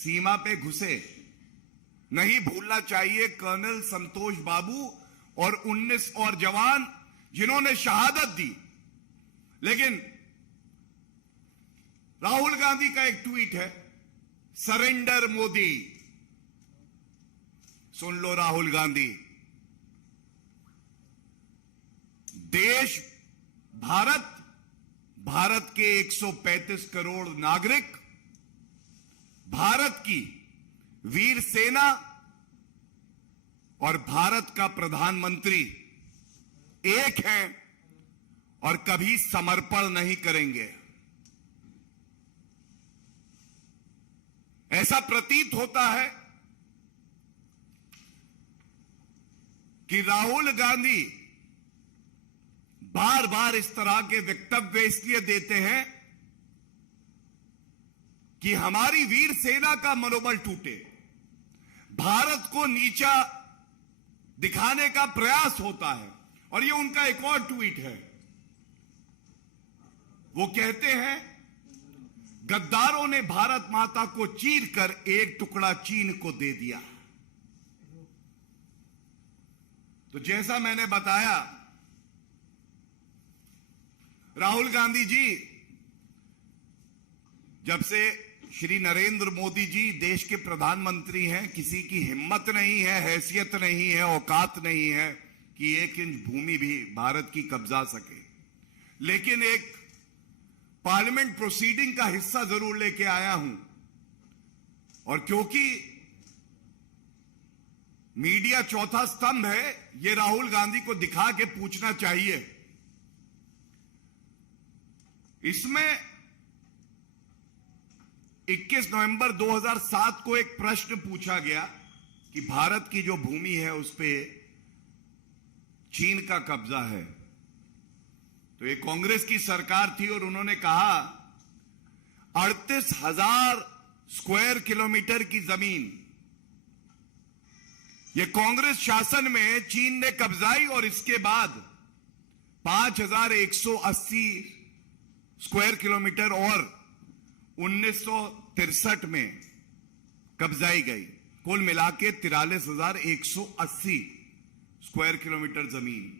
सीमा पे घुसे। नहीं भूलना चाहिए कर्नल संतोष बाबू और 19 और जवान जिन्होंने शहादत दी। लेकिन राहुल गांधी का एक ट्वीट है, सरेंडर मोदी। सुन लो राहुल गांधी, देश भारत के 135 करोड़ नागरिक, भारत की वीर सेना और भारत का प्रधानमंत्री एक हैं और कभी समर्पण नहीं करेंगे। ऐसा प्रतीत होता है कि राहुल गांधी बार बार इस तरह के वक्तव्य इसलिए देते हैं कि हमारी वीर सेना का मनोबल टूटे, भारत को नीचा दिखाने का प्रयास होता है। और ये उनका एक और ट्वीट है, वो कहते हैं गद्दारों ने भारत माता को चीरकर एक टुकड़ा चीन को दे दिया। तो जैसा मैंने बताया, राहुल गांधी जी जब से श्री नरेंद्र मोदी जी देश के प्रधानमंत्री हैं, किसी की हिम्मत नहीं है, हैसियत नहीं है, औकात नहीं है कि 1 इंच भूमि भी भारत की कब्जा सके। लेकिन एक पार्लियामेंट प्रोसीडिंग का हिस्सा जरूर लेके आया हूं, और क्योंकि मीडिया चौथा स्तंभ है, यह राहुल गांधी को दिखा के पूछना चाहिए। इसमें 21 नवंबर 2007 को एक प्रश्न पूछा गया कि भारत की जो भूमि है उस पे चीन का कब्जा है। तो ये कांग्रेस की सरकार थी और उन्होंने कहा 38,000 स्क्वायर किलोमीटर की जमीन ये कांग्रेस शासन में चीन ने कब्जाई, और इसके बाद 5,180 स्क्वायर किलोमीटर और 1963 में कब्जाई गई। कुल मिलाके 43,180 स्क्वायर किलोमीटर जमीन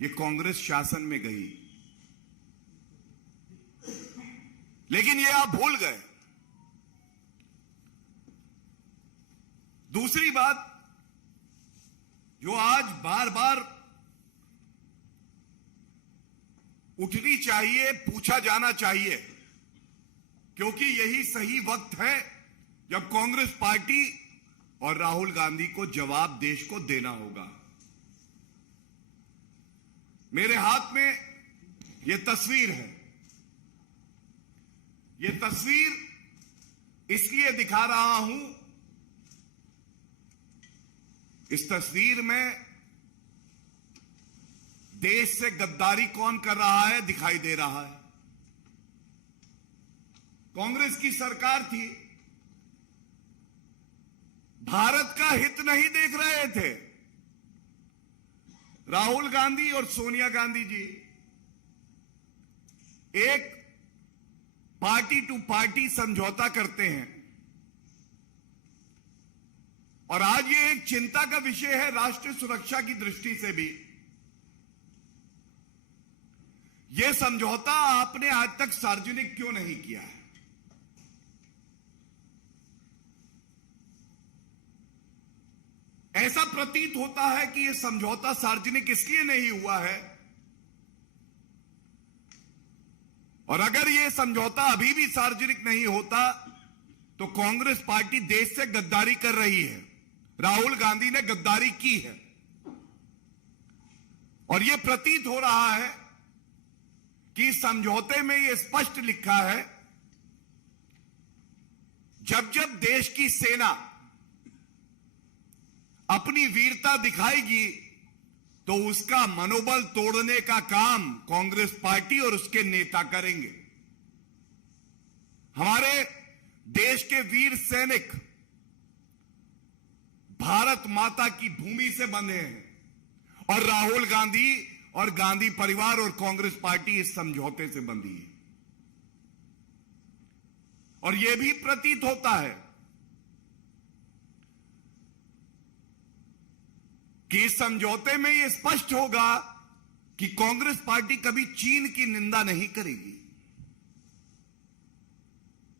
ये कांग्रेस शासन में गई। लेकिन ये आप भूल गए। दूसरी बात जो आज बार बार उठनी चाहिए, पूछा जाना चाहिए, क्योंकि यही सही वक्त है जब कांग्रेस पार्टी और राहुल गांधी को जवाब देश को देना होगा। मेरे हाथ में यह तस्वीर है। यह तस्वीर इसलिए दिखा रहा हूं, इस तस्वीर में देश से गद्दारी कौन कर रहा है दिखाई दे रहा है। कांग्रेस की सरकार थी, भारत का हित नहीं देख रहे थे। राहुल गांधी और सोनिया गांधी जी एक पार्टी टू पार्टी समझौता करते हैं, और आज ये एक चिंता का विषय है राष्ट्रीय सुरक्षा की दृष्टि से भी। यह समझौता आपने आज तक सार्वजनिक क्यों नहीं किया है? ऐसा प्रतीत होता है कि यह समझौता सार्वजनिक इसलिए नहीं हुआ है, और अगर यह समझौता अभी भी सार्वजनिक नहीं होता तो कांग्रेस पार्टी देश से गद्दारी कर रही है। राहुल गांधी ने गद्दारी की है, और यह प्रतीत हो रहा है कि इस समझौते में यह स्पष्ट लिखा है, जब जब देश की सेना अपनी वीरता दिखाएगी तो उसका मनोबल तोड़ने का काम कांग्रेस पार्टी और उसके नेता करेंगे। हमारे देश के वीर सैनिक भारत माता की भूमि से बंधे हैं, और राहुल गांधी और गांधी परिवार और कांग्रेस पार्टी इस समझौते से बंधी है। और यह भी प्रतीत होता है कि इस समझौते में यह स्पष्ट होगा कि कांग्रेस पार्टी कभी चीन की निंदा नहीं करेगी।